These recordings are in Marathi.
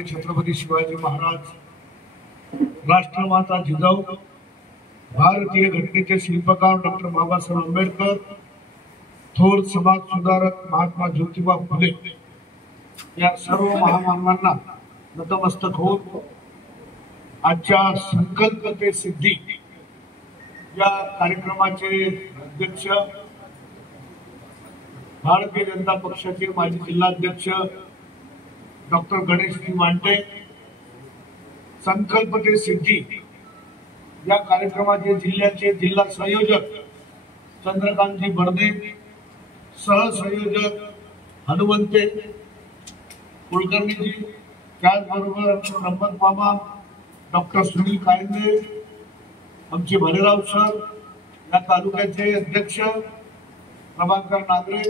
छत्रपती शिवाजी महाराज, राष्ट्रमाता जिजाऊ, भारतीय घटनेचे शिल्पकार डॉक्टर बाबासाहेब आंबेडकर, थोर समाज सुधारक महात्मा ज्योतिबा फुले या सर्व महामानवांना नतमस्तक होत आजच्या संकल्प ते सिद्धी या कार्यक्रमाचे अध्यक्ष, भारतीय जनता पक्षाचे माजी जिल्हाध्यक्ष डॉक्टर गणेशजी मांडे, संकल्प ते सिद्धी या कार्यक्रमाचे जिल्ह्याचे जिल्हा संयोजक चंद्रकांतजी बर्दे, सहसंयोजक हनुमंते कुलकर्णीजी, त्याचबरोबर रंबत मामा, डॉक्टर सुनील कायंदे, आमचे भालेराव सर, या तालुक्याचे अध्यक्ष प्रभाकर नागरे,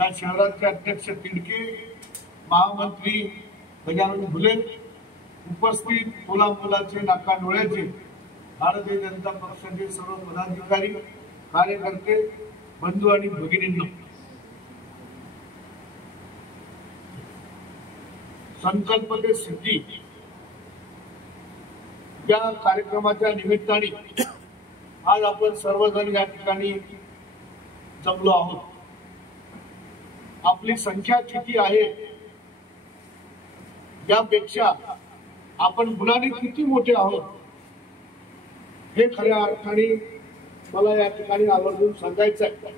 या शहराचे अध्यक्ष तिडके, महामंत्री गजानन भुले, उपस्थित मुला मुलाचे नाका डोळ्याचे भारतीय जनता पक्षाचे सर्व पदाधिकारी, कार्यकर्ते, बंधू आणि भगिनींनो, संकल्प ते सिद्धी या कार्यक्रमाच्या निमित्ताने आज आपण सर्वजण या ठिकाणी जमलो आहोत. आपली संख्या किती आहे यापेक्षा आपण गुणाने किती मोठे आहोत हे खऱ्या अर्थाने मला या ठिकाणी आवर्जून सांगायचं आहे.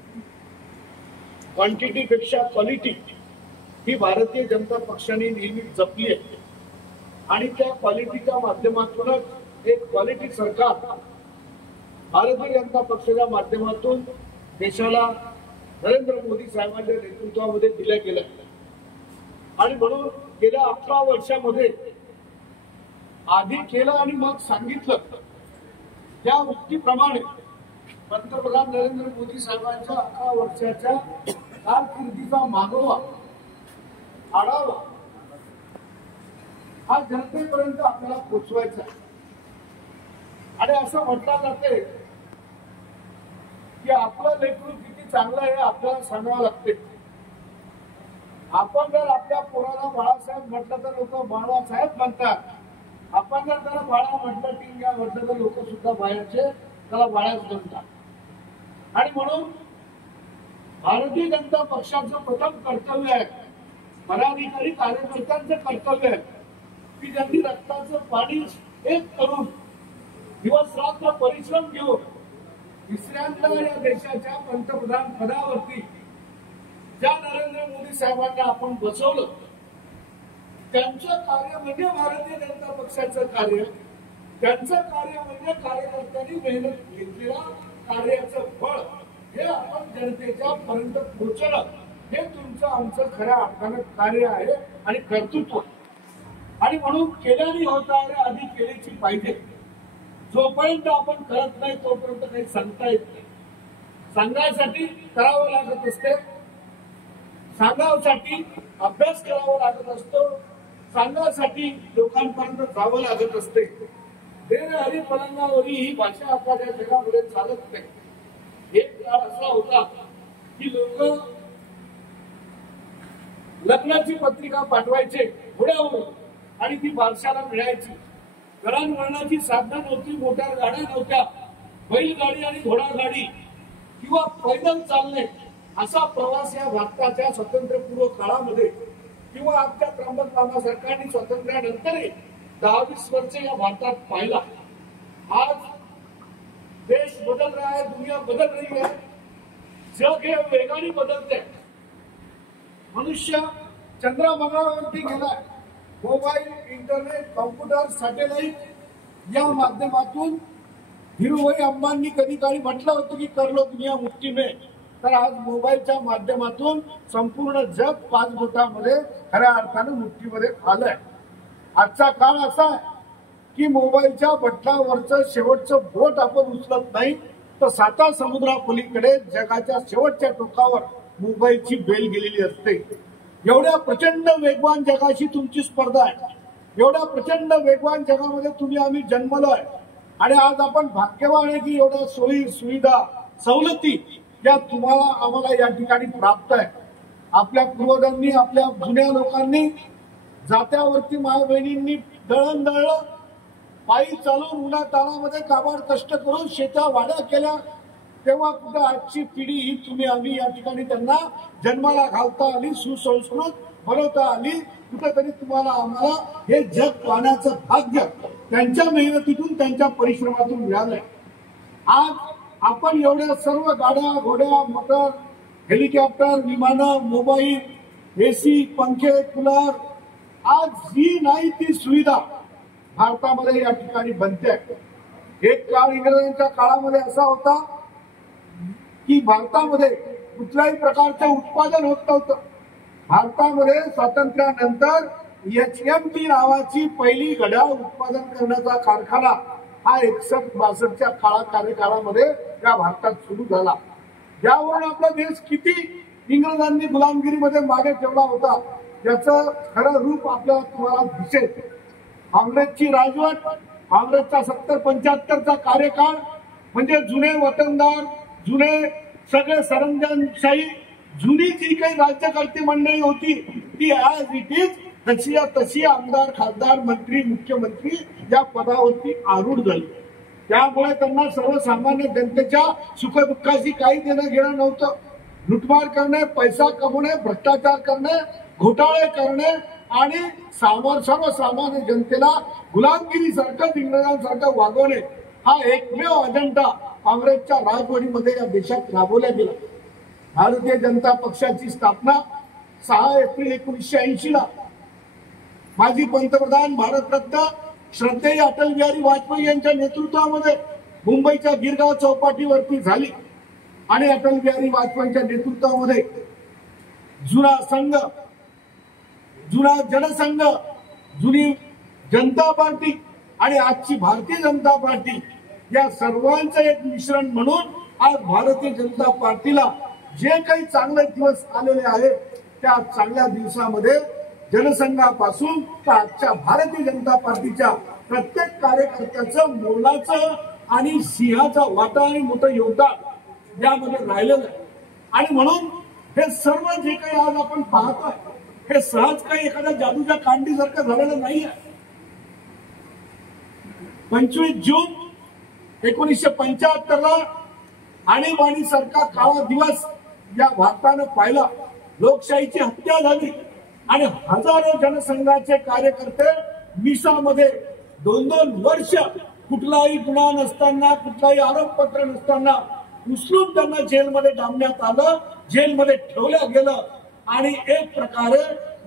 क्वांटिटी पेक्षा क्वालिटी ही भारतीय जनता पक्षाने नेहमी जपली आहे आणि त्या क्वालिटीच्या माध्यमातूनच एक क्वालिटी सरकार भारतीय जनता पक्षाच्या माध्यमातून देशाला नरेंद्र मोदी साहेबांच्या नेतृत्वामध्ये दिल्या गेल्या आणि म्हणून गेल्या 11 वर्षामध्ये आधी केलं आणि मग सांगितलं त्या उक्तीप्रमाणे पंतप्रधान नरेंद्र मोदी साहेबांच्या 11 वर्षाच्या कारकिर्दीचा मागोवा आढावा हा जनतेपर्यंत आपल्याला पोचवायचा आहे. आणि असं म्हटलं जाते की आपलं लेकरू किती चांगलं आहे आपल्याला सांगावं लागते. आपण जर आपल्या पोराला बाळासाहेब म्हटलं तर लोक बाळासाहेब म्हणतात. आपण जर त्याला बाळा म्हटलं की या म्हटलं तर लोक सुद्धा बाहेरचे त्याला बाळाच म्हणतात. आणि म्हणून भारतीय जनता पक्षाचं प्रथम कर्तव्य आहे, पदाधिकारी कार्यकर्त्यांचं कर्तव्य आहे की ज्यांनी रक्ताचं पाणी एक करून दिवस रात्र परिश्रम घेऊन तिसऱ्यांदा या देशाच्या पंतप्रधान पदावरती ज्या नरेंद्र मोदी साहेबांना आपण बसवलं त्यांचं कार्य म्हणजे भारतीय जनता पक्षाचं कार्य, त्यांचं कार्य म्हणजे कार्यकर्त्यांनी मेहनत घेतलेल्या कार्याचं फळ हे आपण जनतेच्या पर्यंत पोहोचणं हे तुमचं आमचं खऱ्या अर्थानं कार्य आहे आणि कर्तृत्व. आणि म्हणून केल्याने होता आधी केल्याची पाहिजे. जोपर्यंत आपण करत नाही तोपर्यंत काही सांगता येत नाही. सांगण्यासाठी करावं लागत असते, सांगण्यासाठी अभ्यास करावा लागत असतो, सांगण्यासाठी लोकांपर्यंत जावं लागत असते. हरी पलंगावरी ही भाषा आपल्या जगामध्ये चालत नाही. एक काळ असा होता की लोक लग्नाची पत्रिका पाठवायचे घोड्यावर आणि ती बारशाला मिळायची. दळणवळणाची साधनं नव्हती, मोटार गाड्या नव्हत्या, बैलगाडी आणि घोडागाडी किंवा पैदल चालणे असा प्रवास या भारताच्या स्वातंत्र्यपूर्व काळामध्ये किंवा आजच्या त्र्यंबक मामा सरकारने स्वातंत्र्यानंतरही 10-20 वर्ष या भारतात पाहिला. आज देश बदल रहा है, दुनिया बदल रही है, जग हे वेगाने बदलते. मनुष्य चंद्रमंगळावरती गेलाय. मोबाईल, इंटरनेट, कॉम्प्युटर, सॅटेलाइट या माध्यमातून धीरूभाई अंबानी कधी काळी म्हटलं होतं की कर लो दुनिया मुट्ठी में. तर आज मोबाईलच्या माध्यमातून संपूर्ण जग 5 बोटामध्ये खऱ्या अर्थानं मुठ्ठीमध्ये आलंय. आजचा काळ असा आहे की मोबाईलच्या बटणावरचं शेवटचं बोट आपण उचलत नाही तर 7 समुद्रापलीकडे जगाच्या शेवटच्या टोकावर मोबाईलची बेल गेलेली असते. एवढ्या प्रचंड वेगवान जगाशी तुमची स्पर्धा आहे. एवढ्या प्रचंड वेगवान जगामध्ये तुम्ही आम्ही जन्मलोय आणि आज आपण भाग्यवान आहे की एवढ्या सोयी सुविधा सवलती या तुम्हाला आम्हाला या ठिकाणी प्राप्त आहे. आपल्या पूर्वजांनी, आपल्या जुन्या लोकांनी जात्यावरती माय बहिणींनी दळण दळलं, पायी चालून उन्हा ताणामध्ये काबाड कष्ट करून शेता वाड्या केल्या, तेव्हा कुठं आजची पिढी ही तुम्ही आम्ही या ठिकाणी त्यांना जन्माला घालता आली, सुसंस्कृत बनवता आली, कुठेतरी तुम्हाला आम्हाला हे जग पाहण्याचं भाग्य त्यांच्या मेहनतीतून त्यांच्या परिश्रमातून मिळालंय। आज आपण एवढ्या सर्व गाड्या घोड्या मोटर हेलिकॉप्टर विमानं मोबाईल एसी पंखे कूलर आज जी नाही ती सुविधा भारतामध्ये या ठिकाणी बनते। एक काळ इंग्रजांच्या काळामध्ये असा होता की भारतामध्ये कुठल्याही प्रकारचं उत्पादन होत नव्हतं। भारतामध्ये स्वातंत्र्यानंतर HMT नावाची पहिली घड्याळ उत्पादन करण्याचा कारखाना हा 61-62च्या कार्यकाळामध्ये या भारतात सुरू झाला। यावरून आपला देश किती इंग्रजांनी गुलामगिरीमध्ये मागे ठेवला होता याचं खरं रूप आपल्याला तुम्हाला दिसेल। काँग्रेसची राजवट, काँग्रेसचा 70-75चा कार्यकाळ म्हणजे जुने वतनदार, जुने सगळे सरंजामशाही, जुनी जी काही राज्यकर्ते मंडळी होती ती ॲज इट इज तशी आमदार खासदार मंत्री मुख्यमंत्री या पदावरती आरूढ झाली। त्यामुळे त्यांना सर्वसामान्य जनतेच्या सुखदुःखाशी काही देणं घेणं नव्हतं। लुटमार करणे, पैसा कमवणे, भ्रष्टाचार करणे, घोटाळे करणे आणि सर्वसामान्य जनतेला गुलामगिरीसारखं इंग्रजांसारखं वागवणे हा एकमेव अजेंडा काँग्रेसच्या राजवटीमध्ये या देशात राबवला गेला। भारतीय जनता पक्षाची स्थापना 6 एप्रिल 1980 ला माजी पंतप्रधान भारतरत्न श्रद्धेय अटल बिहारी वाजपेयी यांच्या नेतृत्वामध्ये मुंबईच्या गिरगाव चौपाटीवरती झाली आणि अटल बिहारी वाजपेयींच्या नेतृत्वामध्ये जुना संघ, जुना जनसंघ, जुनी जनता पार्टी आणि आजची भारतीय जनता पार्टी या सर्वांचं एक मिश्रण म्हणून आज भारतीय जनता पार्टीला जे काही चांगले दिवस आलेले आहेत त्या चांगल्या दिवसामध्ये जनसंघापासून तर आजच्या भारतीय जनता पार्टीच्या प्रत्येक कार्यकर्त्याचं मोलाचं आणि सिंहाचा वाटा आणि मोठं योगदान यामध्ये राहिलेलं आहे। आणि म्हणून हे सर्व जे काही आज आपण पाहतोय हे सहज काही एखाद्या जादूच्या कांडीसारखं झालेलं नाही आहे। 25 जून 1975 ला आणीबाणीसारखा काळा दिवस या भारतानं पाहिला, लोकशाहीची हत्या झाली आणि हजारो जनसंघाचे कार्यकर्ते मिसामध्ये 2-2 वर्ष कुठलाही गुन्हा नसताना, कुठलाही आरोपपत्र नसताना उचलून त्यांना जेलमध्ये डांबण्यात आलं, जेलमध्ये ठेवलं गेलं आणि एक प्रकारे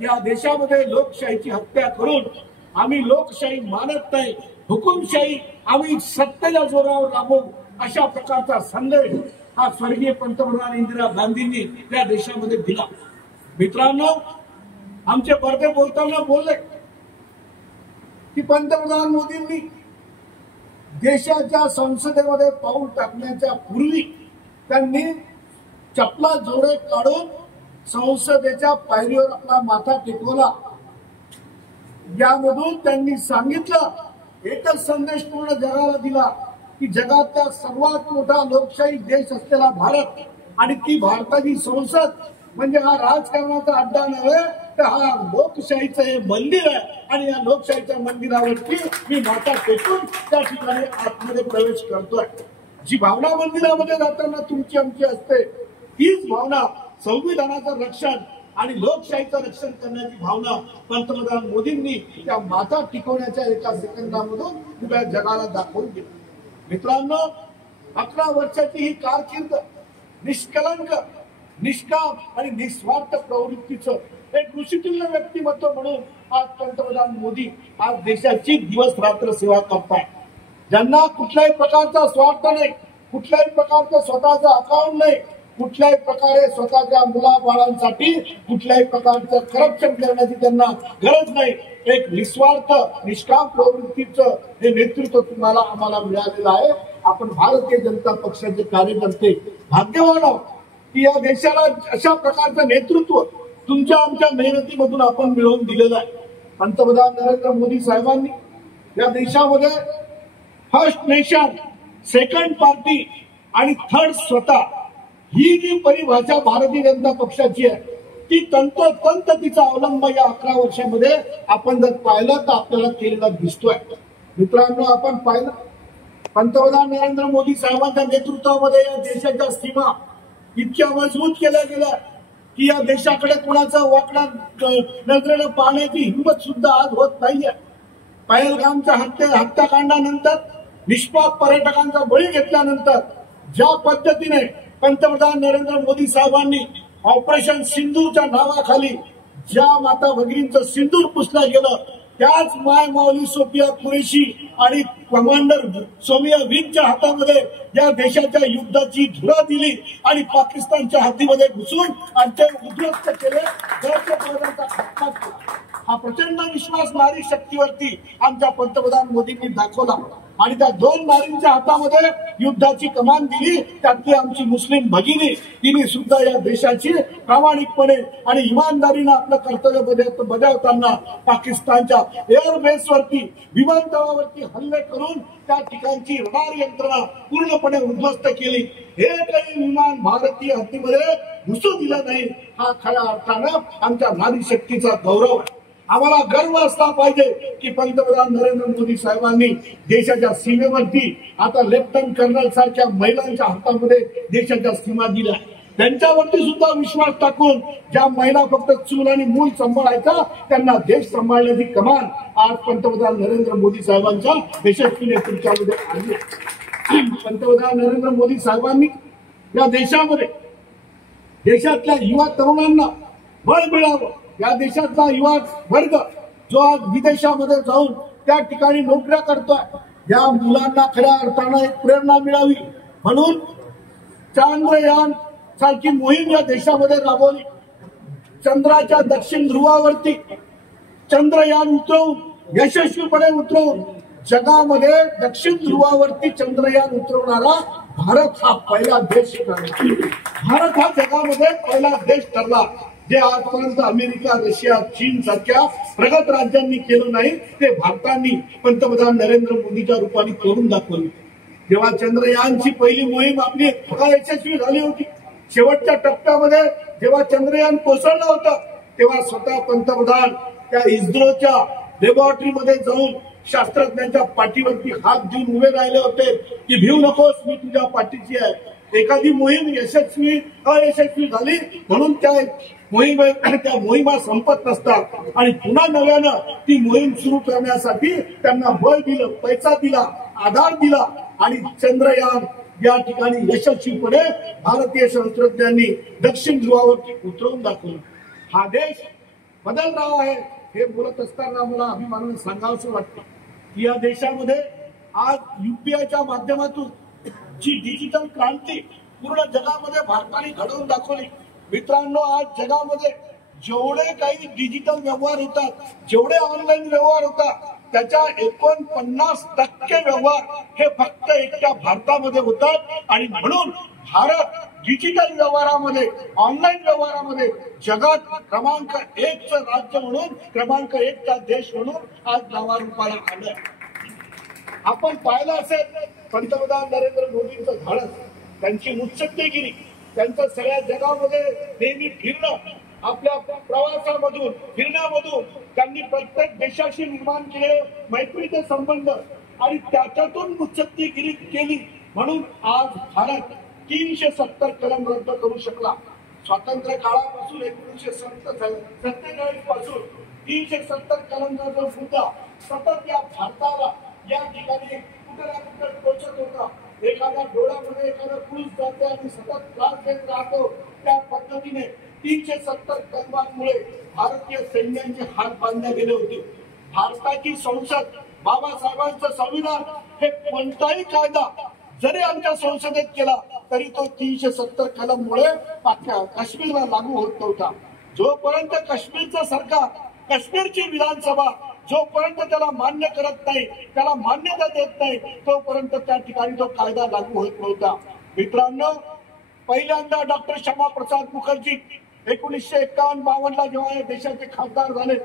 या देशामध्ये लोकशाहीची हत्या करून आम्ही लोकशाही मानत नाही, हुकुमशाही आम्ही सत्तेच्या जोरावर राबवू अशा प्रकारचा संदेश हा स्वर्गीय पंतप्रधान इंदिरा गांधींनी त्या देशामध्ये दिला। मित्रांनो, आमचे बर्दे बोलताना बोलले की पंतप्रधान मोदींनी देशाच्या संसदेमध्ये पाऊल टाकण्याच्या पूर्वी त्यांनी चपला जोडे काढून संसदेच्या पायरीवर आपला माथा टेकवला। यामधून त्यांनी सांगितलं, एकच संदेश पूर्ण जगाला दिला की जगातला सर्वात मोठा लोकशाही देश असलेला भारत आणि ती भारताची संसद म्हणजे हा राजकारणाचा अड्डा नव्हे तर हा लोकशाहीचं हे मंदिर आहे आणि या लोकशाहीच्या मंदिरावरती मी माथा टेकून त्या ठिकाणी आतमध्ये प्रवेश करतोय। जी भावना मंदिरामध्ये जाताना तुमची आमची असते हीच भावना संविधानाचं रक्षण आणि लोकशाहीचं रक्षण करण्याची भावना पंतप्रधान मोदींनी त्या माथा टिकवण्याच्या एका सेकंदामधून पुऱ्या जगाला दाखवून दिली। मित्रांनो, 11 वर्षाची ही कारकीर्द निष्कलंक, निष्काम आणि निस्वार्थ प्रवृत्तीचं एक ऋषितुल्य व्यक्तिमत्व म्हणून आज पंतप्रधान मोदी आज देशाची दिवस रात्र सेवा करताय। ज्यांना कुठल्याही प्रकारचा स्वार्थ नाही, कुठल्याही प्रकारचं स्वतःचं अकाउंट नाही, कुठल्याही प्रकारे स्वतःच्या मुलाबाळांसाठी कुठल्याही प्रकारचं करप्शन करण्याची त्यांना गरज नाही, एक निस्वार्थ निष्काम प्रवृत्तीचं हे नेतृत्व तुम्हाला आम्हाला मिळालेलं आहे। आपण भारतीय जनता पक्षाचे कार्यकर्ते भाग्यवान आहोत की या देशाला अशा प्रकारचं नेतृत्व तुमच्या आमच्या मेहनतीमधून आपण मिळवून दिलेलं आहे। पंतप्रधान नरेंद्र मोदी साहेबांनी या देशामध्ये फर्स्ट नेशन, सेकंड पार्टी आणि थर्ड स्वतः ही जी परिभाषा भारतीय जनता पक्षाची आहे ती तंतोतंत तिचा अवलंब या 11 वर्षामध्ये आपण जर पाहिलं तर आपल्याला केलेला दिसतोय. मित्रांनो, आपण पाहिलं पंतप्रधान नरेंद्र मोदी साहेबांच्या नेतृत्वामध्ये या देशाच्या सीमा इतक्या मजबूत केल्या गेल्या की या देशाकडे कुणाचा वाकडा नजरेनं पाहण्याची हिंमत सुद्धा आज होत नाहीये. पहलगामच्या हत्याकांडानंतर निष्पाप पर्यटकांचा बळी घेतल्यानंतर ज्या पद्धतीने पंतप्रधान नरेंद्र मोदी साहेबांनी ऑपरेशन सिंदूरच्या नावाखाली ज्या माता भगिनींचं सिंदूर पुसलं गेलं, त्याच माय माऊली सोफिया कुरेशी आणि कमांडर सोमिया विनच्या हातामध्ये या देशाच्या युद्धाची धुरा दिली आणि पाकिस्तानच्या हद्दीमध्ये घुसून आमचे उद्ध्वस्त केले. हा प्रचंड विश्वास नारी शक्तीवरती आमच्या पंतप्रधान मोदींनी दाखवला आणि त्या 2 नारींच्या हातामध्ये युद्धाची कमान दिली. त्यातली आमची मुस्लिम भगिनी, तिने सुद्धा या देशाची प्रामाणिकपणे आणि इमानदारीनं आपलं कर्तव्य बजावताना पाकिस्तानच्या एअरबेसवरती विमानतळावरती हल्ले करून त्या ठिकाणची रडार यंत्रणा पूर्णपणे उद्ध्वस्त केली. हे काही विमान भारतीय हद्दीमध्ये घुसू दिलं नाही. हा खऱ्या अर्थानं आमच्या नारी शक्तीचा गौरव आहे. आम्हाला गर्व असला पाहिजे की पंतप्रधान नरेंद्र मोदी साहेबांनी देशाच्या सीमेवरती आता लेफ्टनंट कर्नल सारख्या महिलांच्या हातामध्ये देशाच्या सीमा दिल्या. त्यांच्यावरती सुद्धा विश्वास टाकून ज्या महिला फक्त चूल आणि मूल सांभाळायचा त्यांना देश सांभाळण्याची कमान आज पंतप्रधान नरेंद्र मोदी साहेबांच्या यशस्वी नेतृत्वामध्ये आली. पंतप्रधान नरेंद्र मोदी साहेबांनी या देशामध्ये देशातल्या युवा तरुणांना बळ मिळावं, या देशातला युवा वर्ग जो आज विदेशामध्ये जाऊन त्या ठिकाणी नोकऱ्या करतोय, या मुलांना खऱ्या अर्थानं एक प्रेरणा मिळावी म्हणून चांद्रयान सारखी मोहीम या देशामध्ये राबवली. चंद्राच्या दक्षिण ध्रुवावरती चंद्रयान उतरवून यशस्वीपणे उतरवून जगामध्ये दक्षिण ध्रुवावरती चंद्रयान उतरवणारा भारत हा पहिला देश ठरला. भारत हा जगामध्ये पहिला देश ठरला जे आजपर्यंत अमेरिका, रशिया, चीन सारख्या प्रगत राज्यांनी केलं नाही ते भारताने पंतप्रधान नरेंद्र मोदीच्या रूपाने करून दाखवलं. जेव्हा चंद्रयानची पहिली मोहीम आपली यशस्वी झाली होती, शेवटच्या टप्प्यामध्ये जेव्हा चंद्रयान कोसळलं होतं तेव्हा स्वतः पंतप्रधान त्या इस्रोच्या लॅबोरेटरीमध्ये जाऊन शास्त्रज्ञांच्या पाठीवरती हात देऊन उभे राहिले होते की भिवू नकोस, मी तुझ्या पाठीची आहे. एखादी मोहीम यशस्वी अयशस्वी झाली म्हणून त्या मोहिमा संपत नसतात आणि पुन्हा नव्यानं ती मोहीम सुरू करण्यासाठी त्यांना बळ दिलं, पैसा दिला, आधार दिला आणि चंद्रयान या ठिकाणी यशस्वीपणे भारतीय शास्त्रज्ञांनी दक्षिण ध्रुवावरती उतरवून दाखवलं. हा देश बदल रहा आहे हे बोलत असताना मला अभिमानाने सांगावंसं वाटतं की या देशामध्ये आज UPIच्या माध्यमातून जी डिजिटल क्रांती पूर्ण जगामध्ये भारताने घडवून दाखवली. मित्रांनो, आज जगामध्ये जेवढे काही डिजिटल व्यवहार होतात, जेवढे ऑनलाईन व्यवहार होतात त्याच्या 49% व्यवहार हे फक्त एकट्या भारतामध्ये होतात आणि म्हणून भारत डिजिटल व्यवहारामध्ये, ऑनलाईन व्यवहारामध्ये जगात क्रमांक 1चं राज्य म्हणून, क्रमांक 1चा देश म्हणून आज नावारूपाला आलंय. आपण पाहिलं असेल पंतप्रधान नरेंद्र मोदींचं धाडस, त्यांची मुत्सद्देगिरी, त्यांचं सगळ्या जगामध्ये नेहमी फिरणं, आपल्या प्रवासामधून फिरण्यामधून त्यांनी प्रत्येक देशाशी निर्माण केलेले मैत्रीचे संबंध आणि त्याच्यातून मुत्सद्देगिरी केली म्हणून आज भारत 370 कलम रद्द करू शकला. स्वातंत्र्य काळापासून 1947 पासून 370 कलमचा जो मुद्दा सतत या भारताला या ठिकाणी कुठे ना कुठे टोचत होता. एखाद्या डोळ्यामध्ये एखादा पुरुष जाते आणि सतत त्रास देत राहतो. त्या पद्धतीने 370 कलमांमुळे भारतीय सैन्याचे हात बांधले गेले होते. भारताची संसद, बाबासाहेबांचं संविधान हे कोणताही कायदा जरी आमच्या संसदेत केला तरी तो 370 कलममुळे काश्मीरला लागू होत नव्हता. जोपर्यंत काश्मीरचं सरकार, काश्मीरची विधानसभा जोपर्यंत त्याला मान्य करत नाही, त्याला मान्यता देत नाही, तोपर्यंत त्या ठिकाणी तो कायदा लागू होत नव्हता. मित्रांनो, पहिल्यांदा डॉक्टर श्यामाप्रसाद मुखर्जी 1951-52 जेव्हा या देशाचे खासदार झाले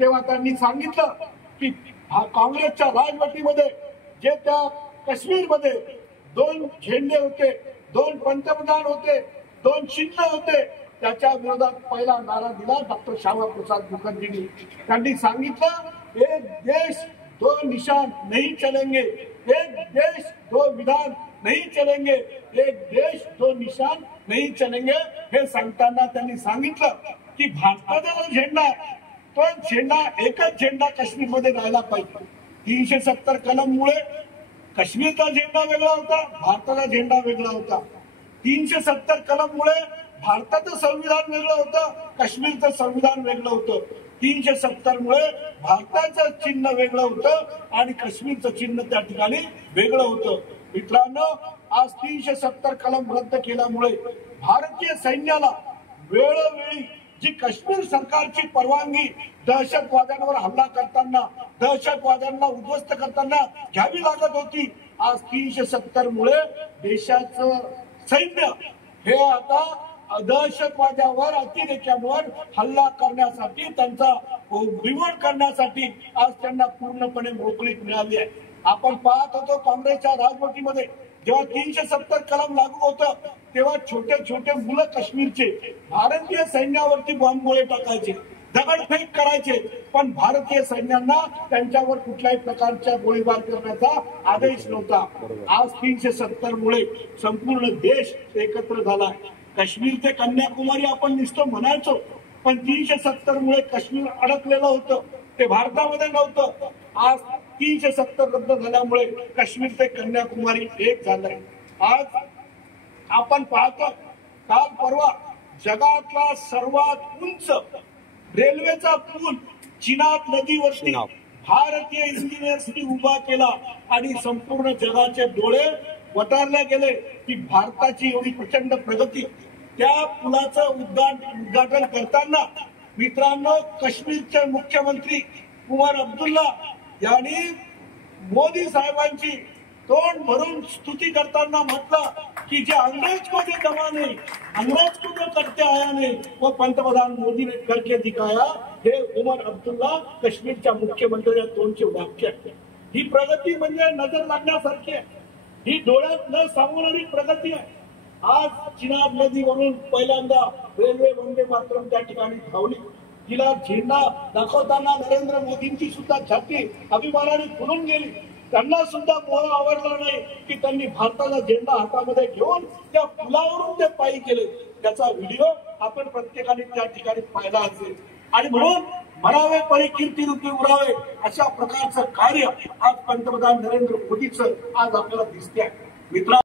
तेव्हा त्यांनी सांगितलं की काँग्रेसच्या राजवटीमध्ये जे त्या काश्मीरमध्ये 2 झेंडे होते, 2 पंतप्रधान होते, 2 चिन्ह होते त्याच्या विरोधात पहिला नारा दिला डॉक्टर श्यामाप्रसाद मुखर्जींनी. त्यांनी सांगितलं एक देश दो निशान नहीं चलेंगे, एक देश दो विधान नहीं चलेंगे, एक देश दो निशान नहीं चलेंगे. हे सांगताना त्यांनी सांगितलं की भारताचा जो झेंडा आहे तो झेंडा एकच झेंडा काश्मीरमध्ये राहायला पाहिजे. 370 कलम मुळे काश्मीरचा झेंडा वेगळा होता, भारताचा झेंडा वेगळा होता. 370 कलम मुळे भारताचं संविधान वेगळं होतं, काश्मीरचं संविधान वेगळं होतं. 370 मुळे भारताचं चिन्ह वेगळं होतं आणि काश्मीरचं चिन्ह त्या ठिकाणी वेगळं होतं. मित्रांनो, आज 370 कलम रद्द केल्यामुळे भारतीय सैन्याला वेळोवेळी जी काश्मीर सरकारची परवानगी दहशतवाद्यांवर हल्ला करताना, दहशतवाद्यांना उद्ध्वस्त करताना घ्यावी लागत होती, आज 370 मुळे देशाचं सैन्य हे आता दहशतवाद्यावर, अतिरेक्यांवर हल्ला करण्यासाठी, त्यांचा बिमोड करण्यासाठी आज त्यांना पूर्णपणे मोकळीक मिळाली आहे. आपण पाहत होतो काँग्रेसच्या राजवटीमध्ये जेव्हा 370 कलम लागू होतं तेव्हा छोटे छोटे मुलं काश्मीरचे भारतीय सैन्यावरती बॉम्बगोळे टाकायचे, दगडफेक करायचे, पण भारतीय सैन्यांना त्यांच्यावर कुठल्याही प्रकारच्या गोळीबार करण्याचा आदेश नव्हता. आज 370 मुळे संपूर्ण देश एकत्र झाला. काश्मीर ते कन्याकुमारी आपण नुसतं म्हणायचो, पण 370 मुळे काश्मीर अडकलेलं होतं, ते भारतामध्ये नव्हतं. आज 370 रद्द झाल्यामुळे काश्मीर ते कन्याकुमारी एक झालंय. आज आपण पाहतो काल परवा जगातला सर्वात उंच रेल्वेचा पूल चिनाब नदीवरती भारतीय इंजिनियर्सनी उभा केला आणि संपूर्ण जगाचे डोळे वटारले गेले की भारताची एवढी प्रचंड प्रगती. त्या पुलाचं उद्घाटन करताना मित्रांनो, काश्मीरचे मुख्यमंत्री उमर अब्दुल्ला यांनी मोदी साहेबांची तोंड भरून स्तुती करताना म्हटलं की जे अंग्रेज को जो जमाने, अंग्रेज को जो करते आया ने वो पंतप्रधान मोदी ने करके दिखाया. हे उमर अब्दुल्ला काश्मीरच्या मुख्यमंत्र्यांच्या तोंडचे वाक्य आहे. ही प्रगती म्हणजे नजर लागण्यासारखी आहे, ही डोळ्यात न सावणारी प्रगती आहे. आज चिनाब नदीवरून पहिल्यांदा रेल्वे वंदे मातरम त्या ठिकाणी धावली. तिला झेंडा दाखवताना नरेंद्र मोदींची सुद्धा छाती अभिमानाने फुलून गेली. त्यांना सुद्धा मोह आवडला नाही की त्यांनी भारताचा झेंडा हातामध्ये घेऊन त्या पुलावरून ते पायी केले. त्याचा व्हिडिओ आपण प्रत्येकाने त्या ठिकाणी पाहिला असेल. आणि म्हणून मरावे परी कीर्ती रूपी उरावे अशा प्रकारचं कार्य आज पंतप्रधान नरेंद्र मोदीचं आज आपल्याला दिसते आहे. मित्र